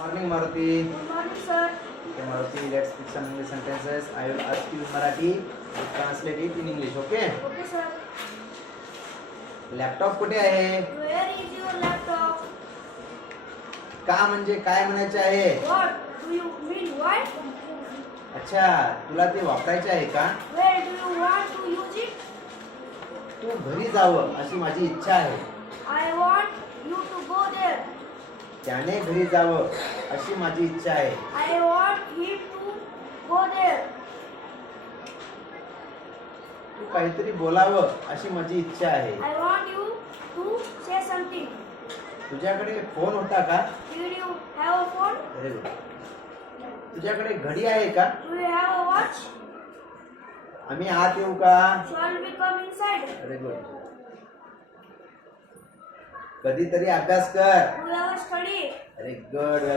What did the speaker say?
Morning, Maruti. Good morning, sir. Okay, Maruti, let's speak some English sentences. I will ask you in Marathi. You translate it in English, okay? Okay, sir. Laptop कुठे आहे? Where is your laptop? का म्हणजे काय म्हणायचे आहे? What do you mean? Why? अच्छा, तुला ते वापरायचे आहे का? Where do you want to use it? तू घरी जावं अशी माझी इच्छा आहे. I want you to go there. त्याने घरी जावं अशी माझी इच्छा आहे. I want him to go there. तू काहीतरी बोलावं अशी माझी इच्छा आहे. I want you to say something. तुझ्याकडे फोन होता का? Did you have a phone? Very good. तुझ्याकडे घडी आहे का? Do you have a watch? आम्ही आत येऊ का? Shall we come inside? Very good. कधीतरी अभ्यास कर. Do you ever study? Very good.